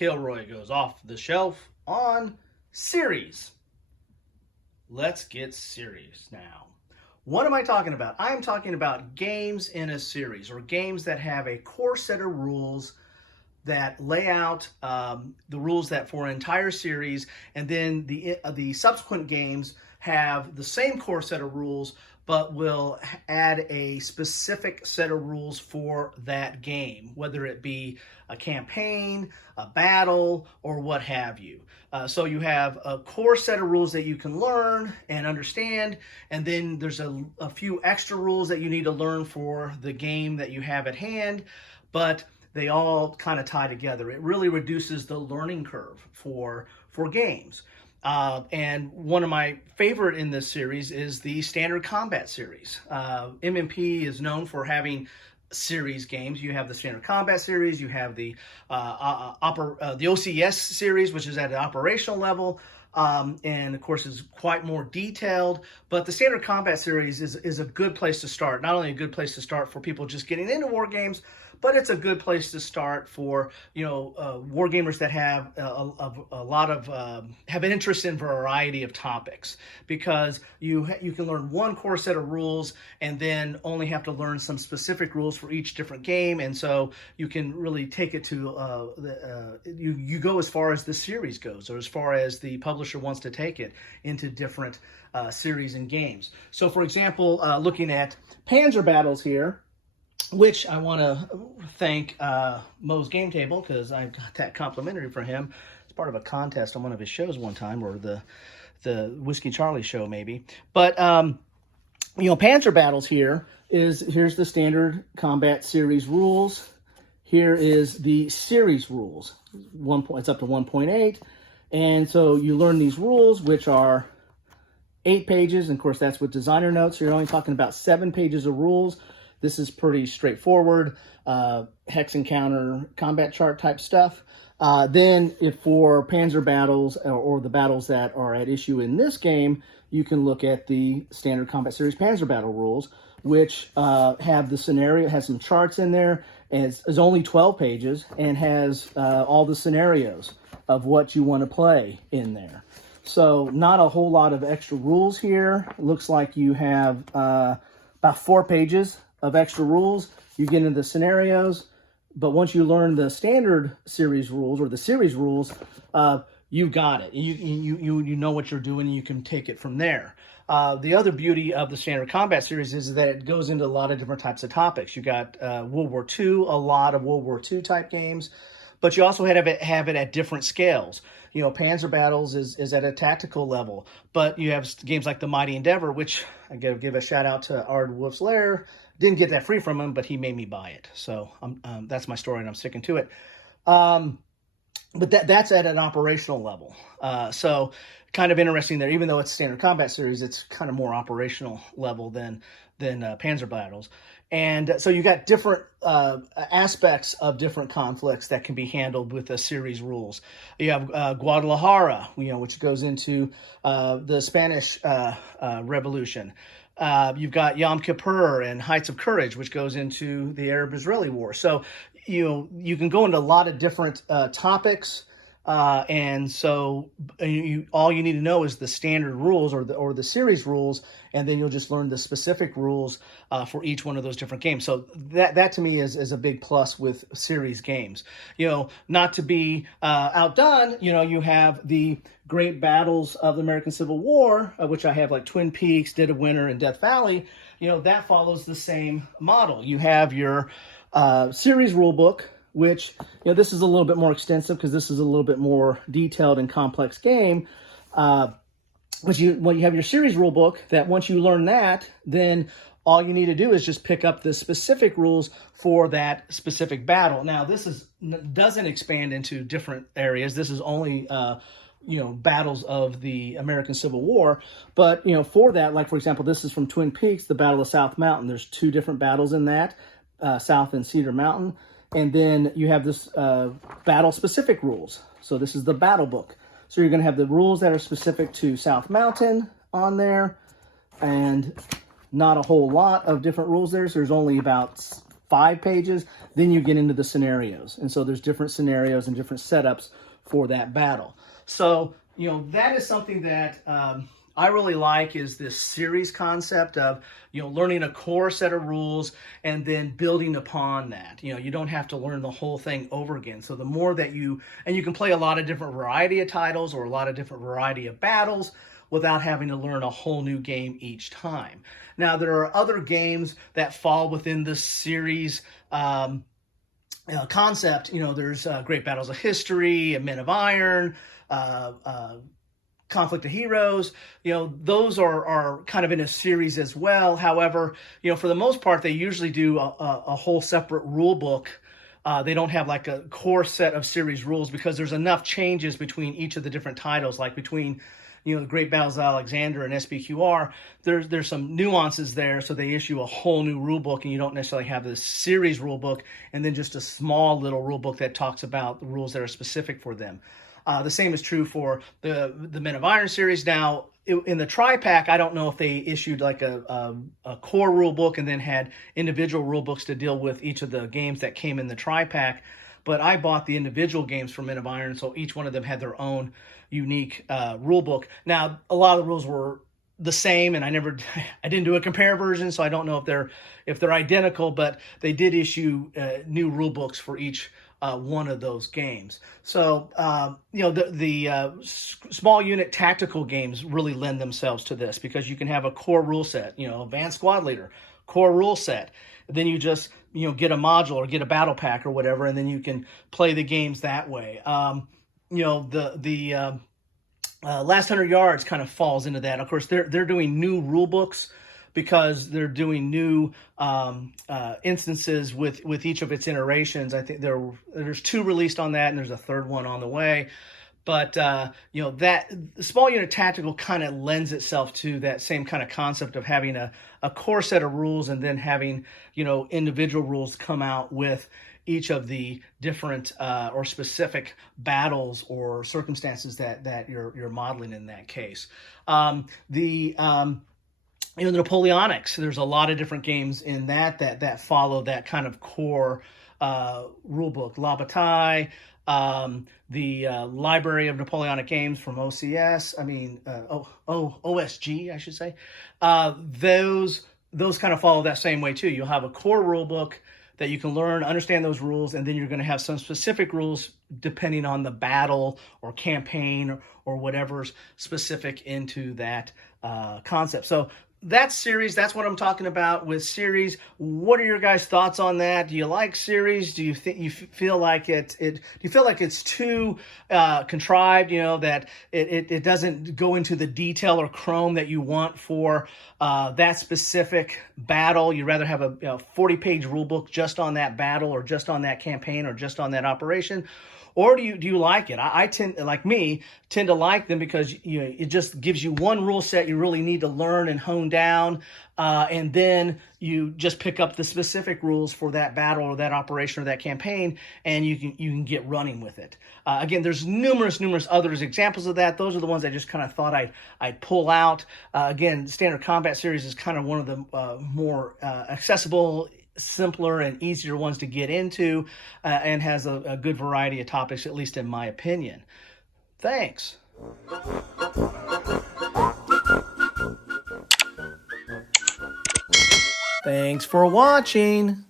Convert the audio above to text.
Kilroy goes off the shelf on series. Let's get serious now. What am I talking about? I'm talking about games in a series, or games that have a core set of rules that lay out the rules that for an entire series, and then the subsequent games have the same core set of rules, but will add a specific set of rules for that game, whether it be a campaign, a battle, or what have you. So you have a core set of rules that you can learn and understand, and then there's a few extra rules that you need to learn for the game that you have at hand, but they all kind of tie together. It really reduces the learning curve for games. And one of my favorite in this series is the Standard Combat series. M&P is known for having series games. You have the Standard Combat series, you have the OCS series, which is at an operational level, and of course is quite more detailed. But the Standard Combat series is a good place to start. Not only a good place to start for people just getting into war games, but it's a good place to start for war gamers that have a lot of have an interest in a variety of topics, because you can learn one core set of rules and then only have to learn some specific rules for each different game, and so you can really take it to you go as far as the series goes, or as far as the publisher wants to take it into different series and games. So, for example, looking at Panzer Battles here, which I want to thank Mo's Game Table, because I got that complimentary for him. It's part of a contest on one of his shows one time, or the Whiskey Charlie show maybe. But Panzer Battles here's the Standard Combat Series rules. Here is the series rules. It's up to 1.8, and so you learn these rules, which are 8 pages, and of course that's with designer notes. So you're only talking about 7 pages of rules. This is pretty straightforward, hex and counter combat chart type stuff. Then if for Panzer Battles, or the battles that are at issue in this game, you can look at the Standard Combat Series Panzer Battle rules, which have the scenario, has some charts in there, and it's only 12 pages, and has all the scenarios of what you want to play in there. So not a whole lot of extra rules here. It looks like you have about 4 pages of extra rules. You get into the scenarios, but once you learn the standard series rules, or the series rules, you've got it. You know what you're doing, and you can take it from there. The other beauty of the Standard Combat series is that it goes into a lot of different types of topics. You got World War II, a lot of World War II type games, but you also have it at different scales. Panzer Battles is at a tactical level, but you have games like the Mighty Endeavor, which I give a shout out to Ard Wolf's Lair. Didn't get that free from him, but he made me buy it. So that's my story, and I'm sticking to it. But that's at an operational level. So kind of interesting there. Even though it's Standard Combat series, it's kind of more operational level than Panzer Battles. And so you got different aspects of different conflicts that can be handled with the series rules. You have Guadalajara, which goes into the Spanish Revolution. You've got Yom Kippur and Heights of Courage, which goes into the Arab-Israeli War. So you can go into a lot of different topics, and so all you need to know is the standard rules, or the series rules, and then you'll just learn the specific rules for each one of those different games. So that to me is a big plus with series games. Not to be outdone, you have the great battles of the American Civil War, which I have, like Twin Peaks, Dead of Winter, and Death Valley. That follows the same model. You have your series rule book, which, this is a little bit more extensive because this is a little bit more detailed and complex game. But you have your series rule book that once you learn that, then all you need to do is just pick up the specific rules for that specific battle. Now, this doesn't expand into different areas. This is only battles of the American Civil War. But, for that, like, for example, this is from Twin Peaks, the Battle of South Mountain. There's 2 different battles in that, South and Cedar Mountain. And then you have this battle-specific rules. So this is the battle book. So you're going to have the rules that are specific to South Mountain on there, and not a whole lot of different rules there. So there's only about 5 pages, then you get into the scenarios. And so there's different scenarios and different setups for that battle. So, that is something that I really like, is this series concept of, learning a core set of rules and then building upon that. You don't have to learn the whole thing over again. So the more that you can play a lot of different variety of titles or a lot of different variety of battles without having to learn a whole new game each time. Now, there are other games that fall within this series concept. There's Great Battles of History, Men of Iron, Conflict of Heroes. Those are kind of in a series as well. However, for the most part, they usually do a whole separate rule book. They don't have like a core set of series rules, because there's enough changes between each of the different titles, like between the Great Battles of Alexander and SBQR. There's some nuances there, so they issue a whole new rule book, and you don't necessarily have this series rule book and then just a small little rule book that talks about the rules that are specific for them. The same is true for the Men of Iron series. Now, in the tri-pack, I don't know if they issued like a core rule book and then had individual rule books to deal with each of the games that came in the tri-pack. But I bought the individual games for Men of Iron, so each one of them had their own unique rule book. Now, a lot of the rules were the same, and I didn't do a compare version, so I don't know if they're identical, but they did issue new rule books for each one of those games. So, the small unit tactical games really lend themselves to this, because you can have a core rule set, Advanced Squad Leader, core rule set. Then you just, get a module or get a battle pack or whatever, and then you can play the games that way. The Last 100 Yards kind of falls into that. Of course, they're doing new rule books, because they're doing new instances with each of its iterations. I think there's 2 released on that, and there's a 3rd one on the way. But that small unit tactical kind of lends itself to that same kind of concept of having a core set of rules, and then having individual rules come out with each of the different or specific battles or circumstances that you're modeling in that case. The Napoleonics, there's a lot of different games in that follow that kind of core rule book. La Bataille, the Library of Napoleonic Games from OCS, OSG, I should say. Those kind of follow that same way too. You'll have a core rule book that you can learn, understand those rules, and then you're going to have some specific rules depending on the battle or campaign or whatever's specific into that concept. So that's series. That's what I'm talking about with series. What are your guys' thoughts on that? Do you like series? Do you think you feel like do you feel like it's too contrived? That it doesn't go into the detail or chrome that you want for that specific battle. You'd rather have a 40-page rule book just on that battle, or just on that campaign, or just on that operation. Or do you like it? I tend to like them, because it just gives you one rule set you really need to learn and hone down, and then you just pick up the specific rules for that battle or that operation or that campaign, and you can get running with it. Again, there's numerous other examples of that. Those are the ones I just kind of thought I'd pull out. Again, Standard Combat Series is kind of one of the more accessible, simpler, and easier ones to get into, and has a good variety of topics, at least in my opinion. Thanks. Thanks for watching.